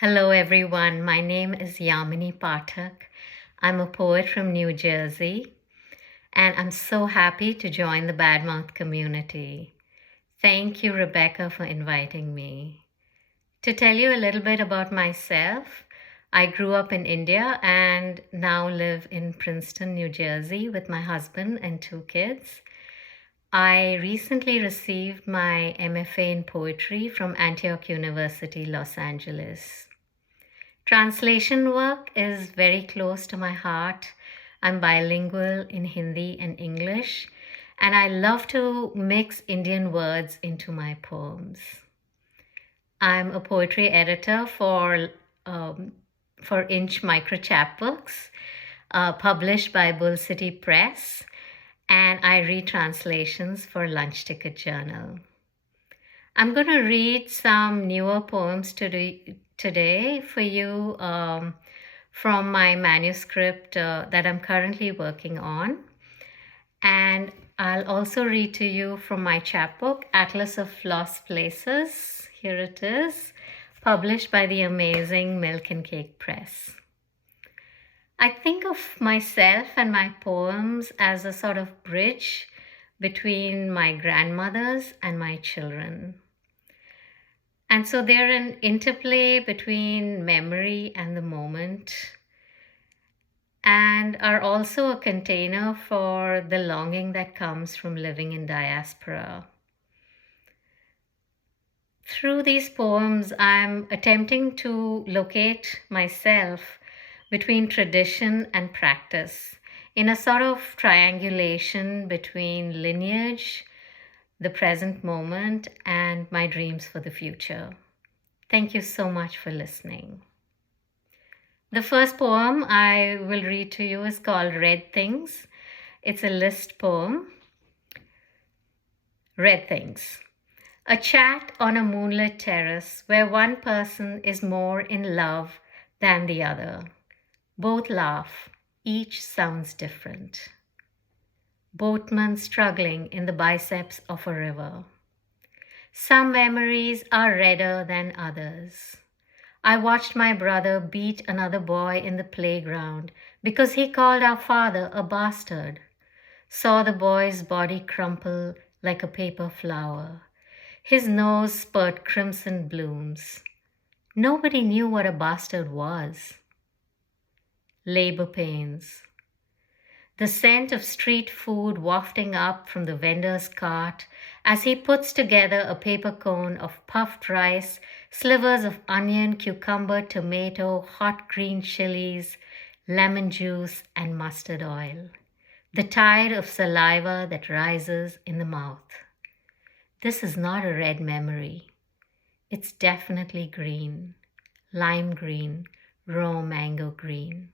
Hello, everyone. My name is Yamini Pathak. I'm a poet from New Jersey, and I'm so happy to join the Badmouth community. Thank you, Rebecca, for inviting me. To tell you a little bit about myself, I grew up in India and now live in Princeton, New Jersey with my husband and two kids. I recently received my MFA in poetry from Antioch University, Los Angeles. Translation work is very close to my heart. I'm bilingual in Hindi and English, and I love to mix Indian words into my poems. I'm a poetry editor for Inch Micro Chapbooks, published by Bull City Press, and I read translations for Lunch Ticket Journal. I'm going to read some newer poems today for you from my manuscript that I'm currently working on. And I'll also read to you from my chapbook, Atlas of Lost Places. Here it is, published by the amazing Milk and Cake Press. I think of myself and my poems as a sort of bridge between my grandmothers and my children. And so they're an interplay between memory and the moment, and are also a container for the longing that comes from living in diaspora. Through these poems, I'm attempting to locate myself between tradition and practice in a sort of triangulation between lineage, the present moment, and my dreams for the future. Thank you so much for listening. The first poem I will read to you is called Red Things. It's a list poem. Red Things. A chat on a moonlit terrace where one person is more in love than the other. Both laugh. Each sounds different. Boatmen struggling in the biceps of a river. Some memories are redder than others. I watched my brother beat another boy in the playground because he called our father a bastard. Saw the boy's body crumple like a paper flower. His nose spurt crimson blooms. Nobody knew what a bastard was. Labor pains. The scent of street food wafting up from the vendor's cart as he puts together a paper cone of puffed rice, slivers of onion, cucumber, tomato, hot green chilies, lemon juice, and mustard oil. The tide of saliva that rises in the mouth. This is not a red memory. It's definitely green, lime green, raw mango green.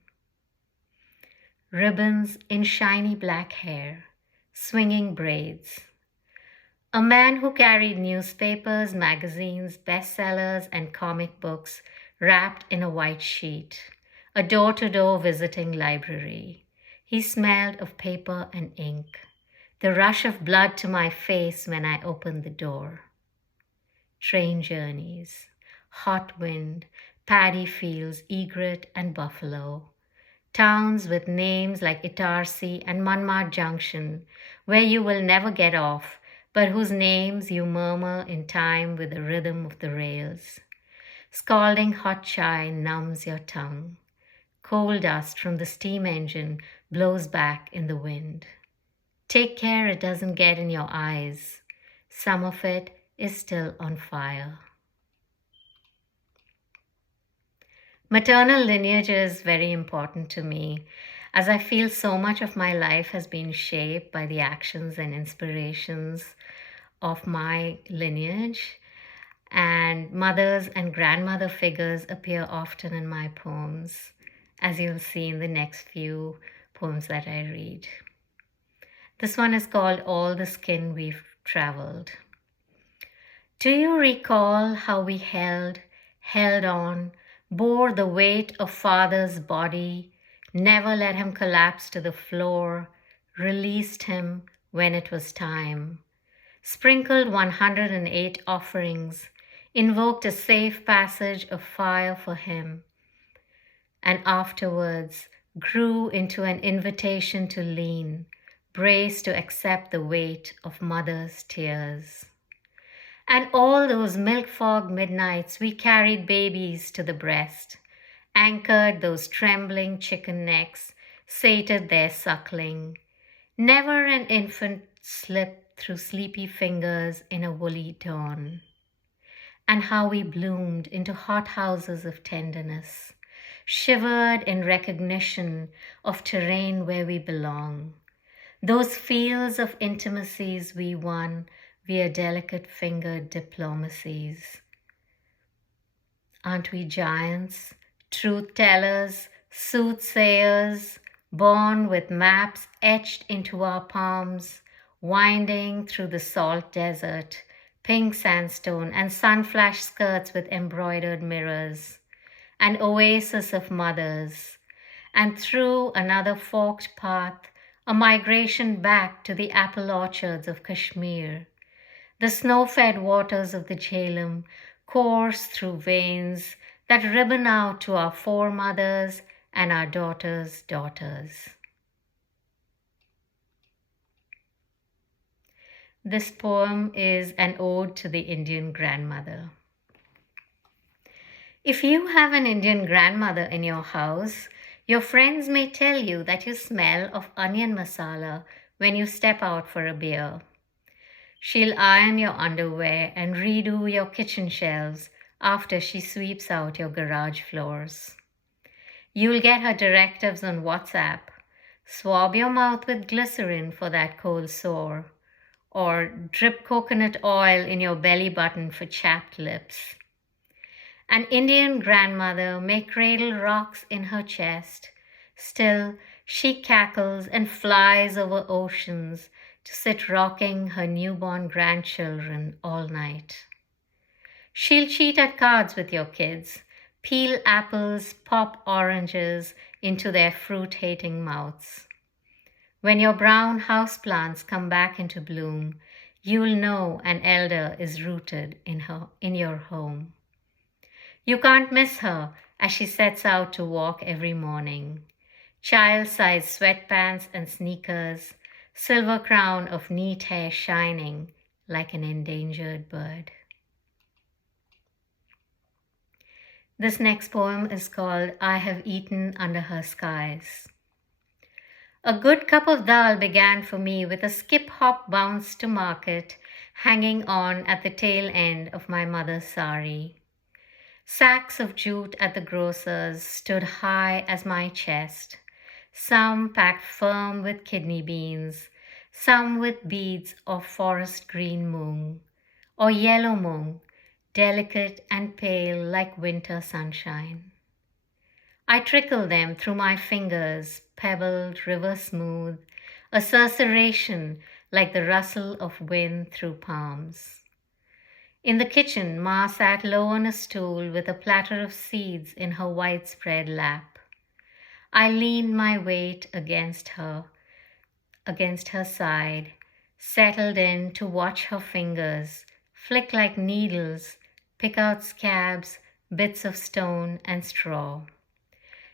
Ribbons in shiny black hair, swinging braids. A man who carried newspapers, magazines, bestsellers, and comic books wrapped in a white sheet. A door-to-door visiting library. He smelled of paper and ink. The rush of blood to my face when I opened the door. Train journeys, hot wind, paddy fields, egret and buffalo. Towns with names like Itarsi and Manmad Junction, where you will never get off, but whose names you murmur in time with the rhythm of the rails. Scalding hot chai numbs your tongue. Coal dust from the steam engine blows back in the wind. Take care it doesn't get in your eyes. Some of it is still on fire. Maternal lineage is very important to me, as I feel so much of my life has been shaped by the actions and inspirations of my lineage, and mothers and grandmother figures appear often in my poems, as you'll see in the next few poems that I read. This one is called All the Skin We've Traveled. Do you recall how we held on, bore the weight of father's body, never let him collapse to the floor, released him when it was time, sprinkled 108 offerings invoked a safe passage of fire for him, and afterwards grew into an invitation to lean, braced to accept the weight of mother's tears. And all those milk fog midnights we carried babies to the breast, anchored those trembling chicken necks, sated their suckling. Never an infant slipped through sleepy fingers in a woolly dawn. And how we bloomed into hothouses of tenderness, shivered in recognition of terrain where we belong. Those fields of intimacies we won via delicate fingered diplomacies. Aren't we giants, truth tellers, soothsayers, born with maps etched into our palms, winding through the salt desert, pink sandstone and sun-flashed skirts with embroidered mirrors, an oasis of mothers, and through another forked path, a migration back to the apple orchards of Kashmir. The snow-fed waters of the Jhelum course through veins that ribbon out to our foremothers and our daughters' daughters. This poem is an ode to the Indian grandmother. If you have an Indian grandmother in your house, your friends may tell you that you smell of onion masala when you step out for a beer. She'll iron your underwear and redo your kitchen shelves after she sweeps out your garage floors. You'll get her directives on WhatsApp. Swab your mouth with glycerin for that cold sore, or drip coconut oil in your belly button for chapped lips. An Indian grandmother may cradle rocks in her chest. Still, she cackles and flies over oceans to sit rocking her newborn grandchildren all night. She'll cheat at cards with your kids, peel apples, pop oranges into their fruit-hating mouths. When your brown houseplants come back into bloom, you'll know an elder is rooted in your home. You can't miss her as she sets out to walk every morning. Child-sized sweatpants and sneakers, silver crown of neat hair shining like an endangered bird. This next poem is called I Have Eaten Under Her Skies. A good cup of dal began for me with a skip-hop bounce to market hanging on at the tail end of my mother's sari. Sacks of jute at the grocer's stood high as my chest, some packed firm with kidney beans, some with beads of forest green mung, or yellow mung, delicate and pale like winter sunshine. I trickled them through my fingers, pebbled, river smooth, a susurration like the rustle of wind through palms. In the kitchen, Ma sat low on a stool with a platter of seeds in her widespread lap. I leaned my weight against her side, settled in to watch her fingers flick like needles, pick out scabs, bits of stone and straw.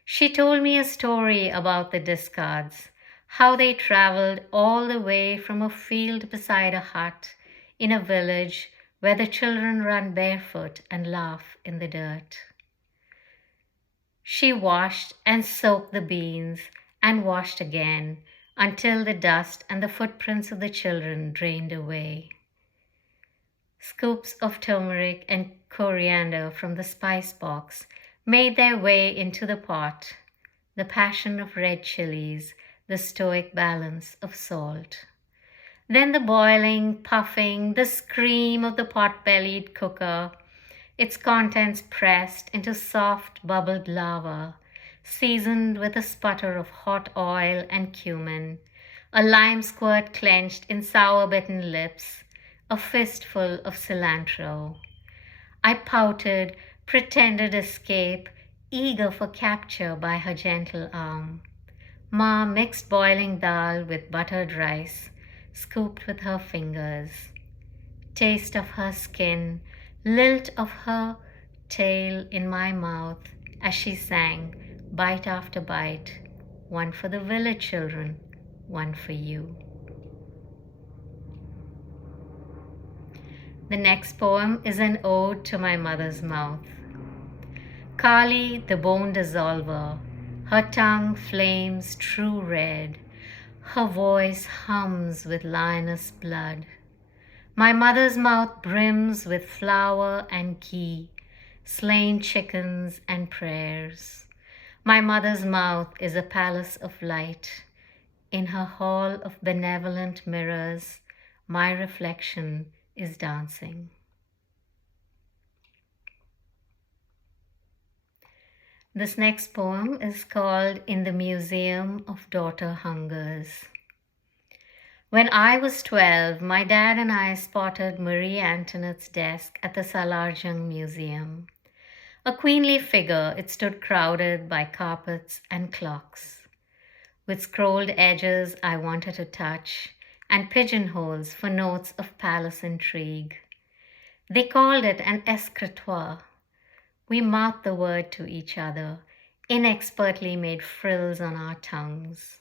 She told me a story about the discards, how they traveled all the way from a field beside a hut in a village where the children run barefoot and laugh in the dirt. She washed and soaked the beans and washed again until the dust and the footprints of the children drained away. Scoops of turmeric and coriander from the spice box made their way into the pot, the passion of red chilies, the stoic balance of salt. Then the boiling, puffing, the scream of the pot-bellied cooker, its contents pressed into soft, bubbled lava, seasoned with a sputter of hot oil and cumin, a lime squirt clenched in sour-bitten lips, a fistful of cilantro. I pouted, pretended escape, eager for capture by her gentle arm. Ma mixed boiling dal with buttered rice, scooped with her fingers. Taste of her skin, lilt of her tail in my mouth as she sang, bite after bite, one for the village children, one for you. The next poem is an ode to my mother's mouth. Kali, the bone dissolver, her tongue flames true red, her voice hums with lioness blood. My mother's mouth brims with flour and ghee, slain chickens and prayers. My mother's mouth is a palace of light. In her hall of benevolent mirrors, my reflection is dancing. This next poem is called In the Museum of Daughter Hungers. When I was 12, my dad and I spotted Marie Antoinette's desk at the Salarjung Museum. A queenly figure, it stood crowded by carpets and clocks, with scrolled edges I wanted to touch, and pigeonholes for notes of palace intrigue. They called it an escritoire. We mouthed the word to each other, inexpertly made frills on our tongues.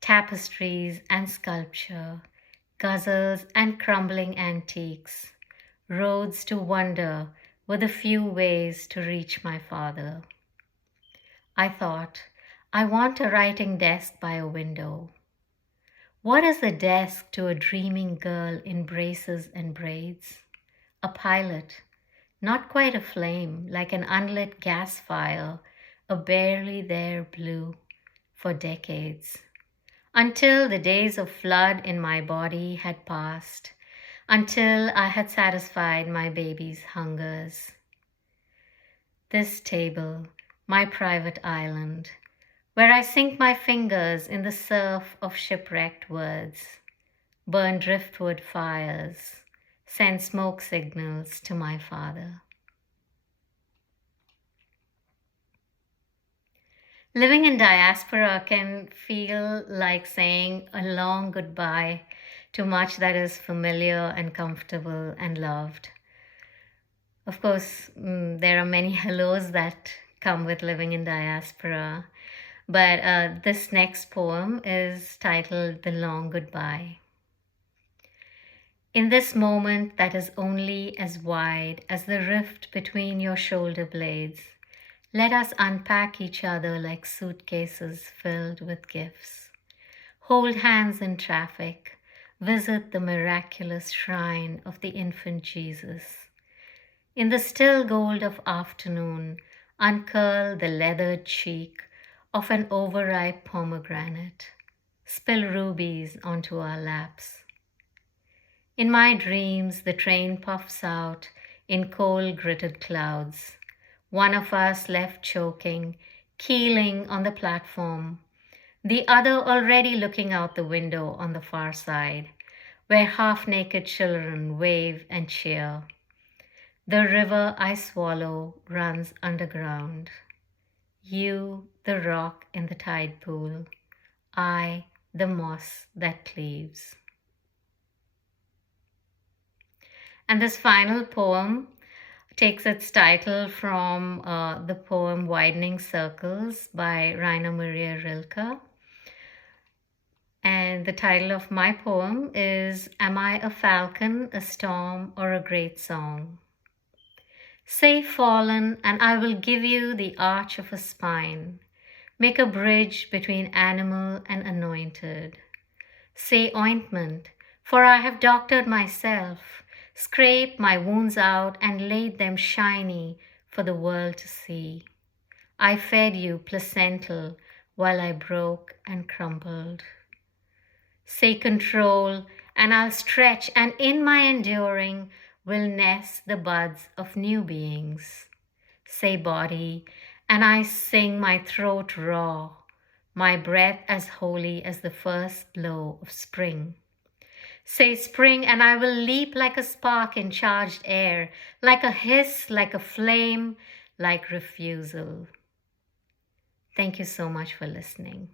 Tapestries and sculpture, guzzles and crumbling antiques, roads to wonder were the few ways to reach my father. I thought, I want a writing desk by a window. What is a desk to a dreaming girl in braces and braids? A pilot, not quite a flame, like an unlit gas fire, a barely there blue for decades. Until the days of flood in my body had passed, until I had satisfied my baby's hungers. This table, my private island, where I sink my fingers in the surf of shipwrecked words, burn driftwood fires, send smoke signals to my father. Living in diaspora can feel like saying a long goodbye to much that is familiar and comfortable and loved. Of course, there are many hellos that come with living in diaspora, but this next poem is titled The Long Goodbye. In this moment that is only as wide as the rift between your shoulder blades, let us unpack each other like suitcases filled with gifts. Hold hands in traffic, visit the miraculous shrine of the infant Jesus. In the still gold of afternoon, uncurl the leathered cheek of an overripe pomegranate. Spill rubies onto our laps. In my dreams, the train puffs out in coal-gritted clouds. One of us left choking, keeling on the platform, the other already looking out the window on the far side, where half-naked children wave and cheer. The river I swallow runs underground. You, the rock in the tide pool, I, the moss that cleaves. And this final poem takes its title from the poem Widening Circles by Rainer Maria Rilke. And the title of my poem is Am I a Falcon, a Storm, or a Great Song? Say fallen, and I will give you the arch of a spine. Make a bridge between animal and anointed. Say ointment, for I have doctored myself, scraped my wounds out and laid them shiny for the world to see. I fed you placental while I broke and crumbled. Say control, and I'll stretch, and in my enduring will nest the buds of new beings. Say body, and I sing my throat raw, my breath as holy as the first blow of spring. Say spring, and I will leap like a spark in charged air, like a hiss, like a flame, like refusal. Thank you so much for listening.